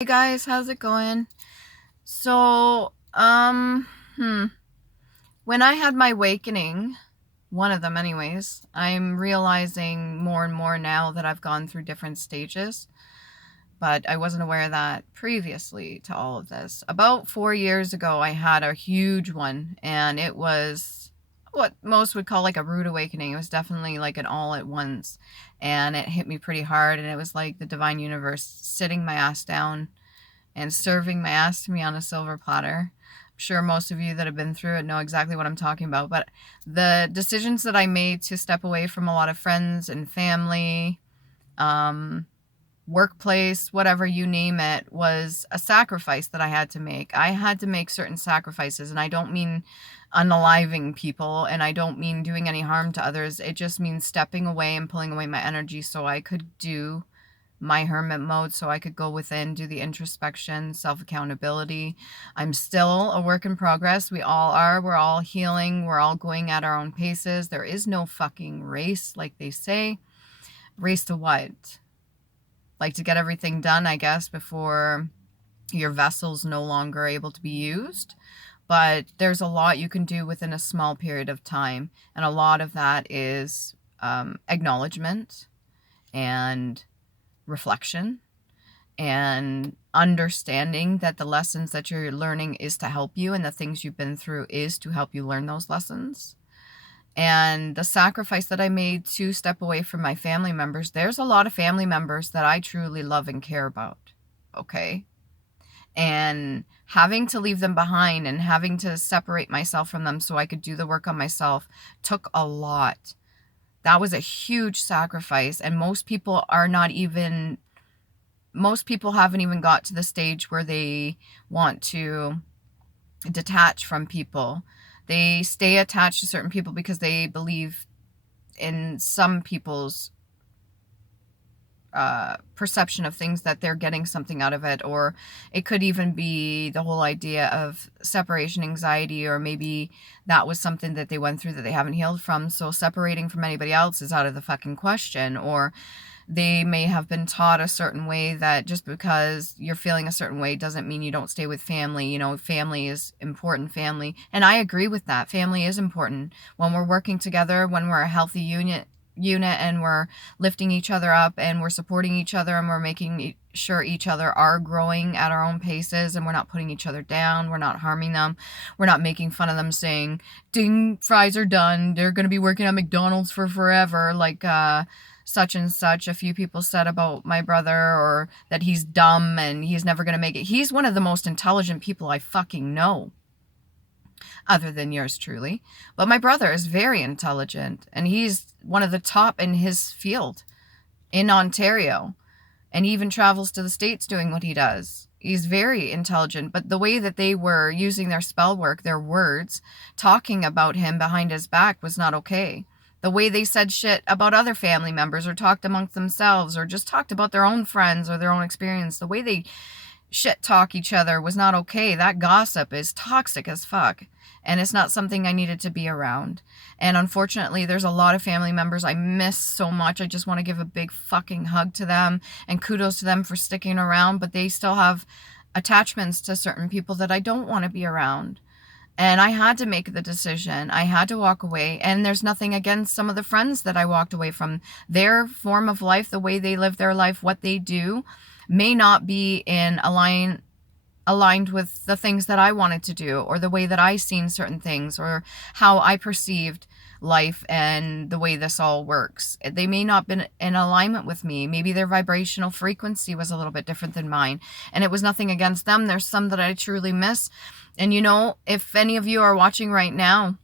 Hey guys, how's it going? So, when I had my awakening, one of them anyways, I'm realizing more and more now that I've gone through different stages, but I wasn't aware of that previously to all of this. About 4 years ago, I had a huge one, and it was what most would call like a rude awakening. It was definitely like an all at once, and it hit me pretty hard, and it was like the divine universe sitting my ass down and serving my ass to me on a silver platter. I'm sure most of you that have been through it know exactly what I'm talking about. But the decisions that I made to step away from a lot of friends and family, um, workplace, whatever you name it, was a sacrifice that I had to make. I had to make certain sacrifices, and I don't mean unaliving people, and I don't mean doing any harm to others. It just means stepping away and pulling away my energy so I could do my hermit mode, so I could go within, do the introspection, self-accountability. I'm still a work in progress. We all are. We're all healing. We're all going at our own paces. There is no fucking race, like they say. Race to what? Like to get everything done, I guess, before your vessel's no longer able to be used. But there's a lot you can do within a small period of time. And a lot of that is acknowledgement and reflection and understanding that the lessons that you're learning is to help you, and the things you've been through is to help you learn those lessons. And the sacrifice that I made to step away from my family members, there's a lot of family members that I truly love and care about, okay? And having to leave them behind and having to separate myself from them so I could do the work on myself took a lot. That was a huge sacrifice, and most people haven't even got to the stage where they want to detach from people. They stay attached to certain people because they believe in some people's perception of things that they're getting something out of it, or it could even be the whole idea of separation anxiety, or maybe that was something that they went through that they haven't healed from, so separating from anybody else is out of the fucking question. Or they may have been taught a certain way that just because you're feeling a certain way doesn't mean you don't stay with family. You know, family is important, family. And I agree with that. Family is important. When we're working together, when we're a healthy unit and we're lifting each other up and we're supporting each other and we're making sure each other are growing at our own paces and we're not putting each other down, we're not harming them, we're not making fun of them saying, ding, fries are done, they're going to be working at McDonald's for forever, like such and such a few people said about my brother, or that he's dumb and he's never going to make it. He's one of the most intelligent people I fucking know, other than yours truly. But my brother is very intelligent, and he's one of the top in his field in Ontario, and he even travels to the States doing what he does. He's very intelligent, but the way that they were using their spell work, their words, talking about him behind his back was not okay. The way they said shit about other family members, or talked amongst themselves, or just talked about their own friends or their own experience, the way they shit talk each other was not okay. That gossip is toxic as fuck. And it's not something I needed to be around. And unfortunately, there's a lot of family members I miss so much. I just want to give a big fucking hug to them and kudos to them for sticking around. But they still have attachments to certain people that I don't want to be around. And I had to make the decision. I had to walk away. And there's nothing against some of the friends that I walked away from. Their form of life, the way they live their life, what they do, may not be aligned with the things that I wanted to do, or the way that I seen certain things, or how I perceived life and the way this all works. They may not have been in alignment with me. Maybe their vibrational frequency was a little bit different than mine. And it was nothing against them. There's some that I truly miss. And you know, if any of you are watching right now,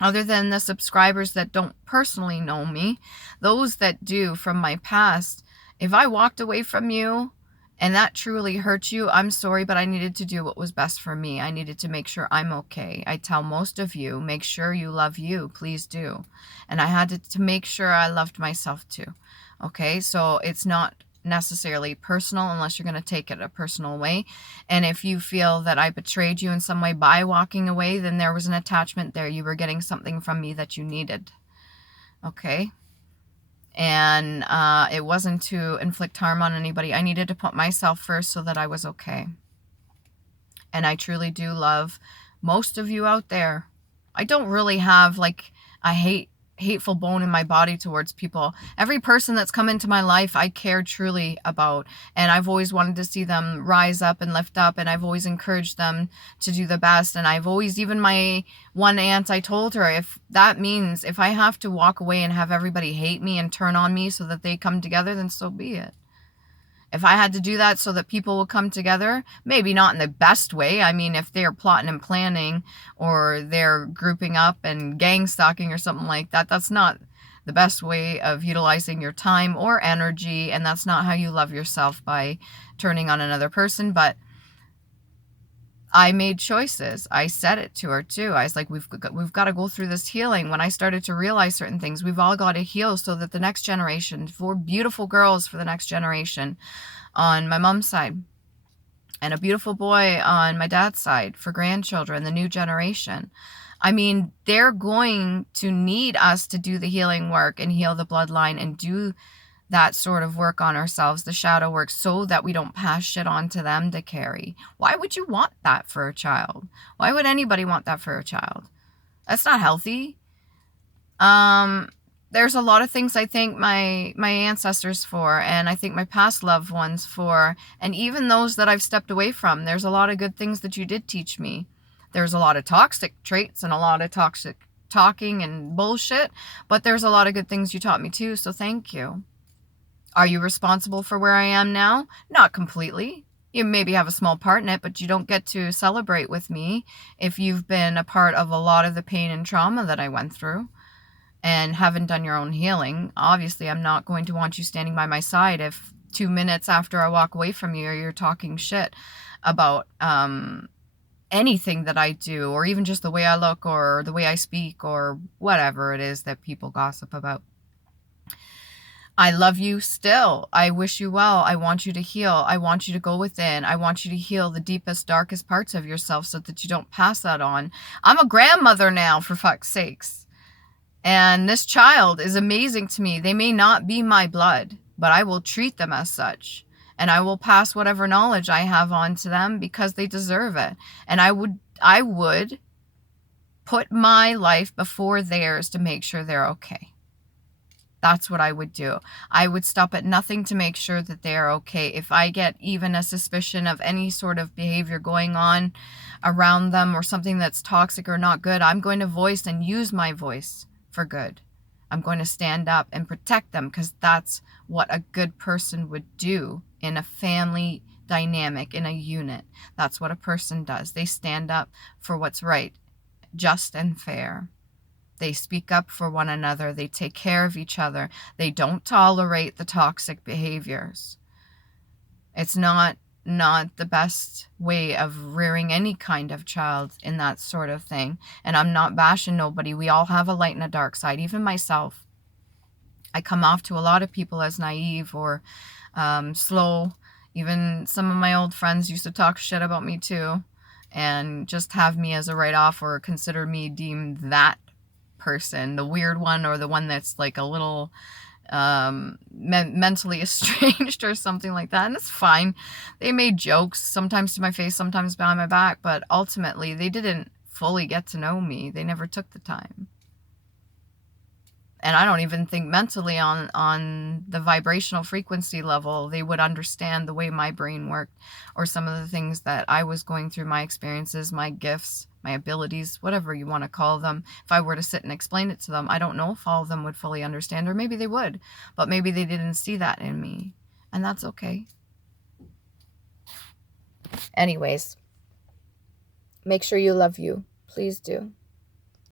other than the subscribers that don't personally know me, those that do from my past, if I walked away from you and that truly hurt you, I'm sorry, but I needed to do what was best for me. I needed to make sure I'm okay. I tell most of you, make sure you love you. Please do. And I had to make sure I loved myself too. Okay, so it's not necessarily personal unless you're going to take it a personal way. And if you feel that I betrayed you in some way by walking away, then there was an attachment there. You were getting something from me that you needed. Okay? And it wasn't to inflict harm on anybody. I needed to put myself first so that I was okay. And I truly do love most of you out there. I don't really have like a hateful bone in my body towards people. Every person that's come into my life, I care truly about, and I've always wanted to see them rise up and lift up, and I've always encouraged them to do the best. And I've always, even my one aunt, I told her, if that means if I have to walk away and have everybody hate me and turn on me so that they come together, then so be it. If I had to do that so that people will come together, maybe not in the best way. I mean, if they're plotting and planning, or they're grouping up and gang stalking or something like that, that's not the best way of utilizing your time or energy. And that's not how you love yourself, by turning on another person. But I made choices. I said it to her too. I was like, we've got to go through this healing. When I started to realize certain things, we've all got to heal so that the next generation, 4 beautiful girls for the next generation on my mom's side, and a beautiful boy on my dad's side for grandchildren, the new generation. I mean, they're going to need us to do the healing work and heal the bloodline and do that sort of work on ourselves, the shadow work, so that we don't pass shit on to them to carry. Why would you want that for a child? Why would anybody want that for a child? That's not healthy. There's a lot of things I thank my ancestors for, and I think my past loved ones for, and even those that I've stepped away from. There's a lot of good things that you did teach me. There's a lot of toxic traits and a lot of toxic talking and bullshit, but there's a lot of good things you taught me too, so thank you. Are you responsible for where I am now? Not completely. You maybe have a small part in it, but you don't get to celebrate with me if you've been a part of a lot of the pain and trauma that I went through and haven't done your own healing. Obviously, I'm not going to want you standing by my side if 2 minutes after I walk away from you, you're talking shit about anything that I do, or even just the way I look or the way I speak or whatever it is that people gossip about. I love you still. I wish you well. I want you to heal. I want you to go within. I want you to heal the deepest, darkest parts of yourself so that you don't pass that on. I'm a grandmother now, for fuck's sakes. And this child is amazing to me. They may not be my blood, but I will treat them as such. And I will pass whatever knowledge I have on to them because they deserve it. And I would put my life before theirs to make sure they're okay. That's what I would do. I would stop at nothing to make sure that they are okay. If I get even a suspicion of any sort of behavior going on around them or something that's toxic or not good, I'm going to voice and use my voice for good. I'm going to stand up and protect them, because that's what a good person would do in a family dynamic, in a unit. That's what a person does. They stand up for what's right, just and fair. They speak up for one another. They take care of each other. They don't tolerate the toxic behaviors. It's not the best way of rearing any kind of child in that sort of thing. And I'm not bashing nobody. We all have a light and a dark side, even myself. I come off to a lot of people as naive or slow. Even some of my old friends used to talk shit about me too, and just have me as a write-off or consider me deemed that person, the weird one, or the one that's like a little mentally estranged or something like that. And that's fine. They made jokes, sometimes to my face, sometimes behind my back, but ultimately they didn't fully get to know me. They never took the time. And I don't even think mentally on the vibrational frequency level they would understand the way my brain worked, or some of the things that I was going through, my experiences, my gifts, my abilities, whatever you want to call them. If I were to sit and explain it to them, I don't know if all of them would fully understand, or maybe they would, but maybe they didn't see that in me, and that's okay. Anyways, make sure you love you. Please do.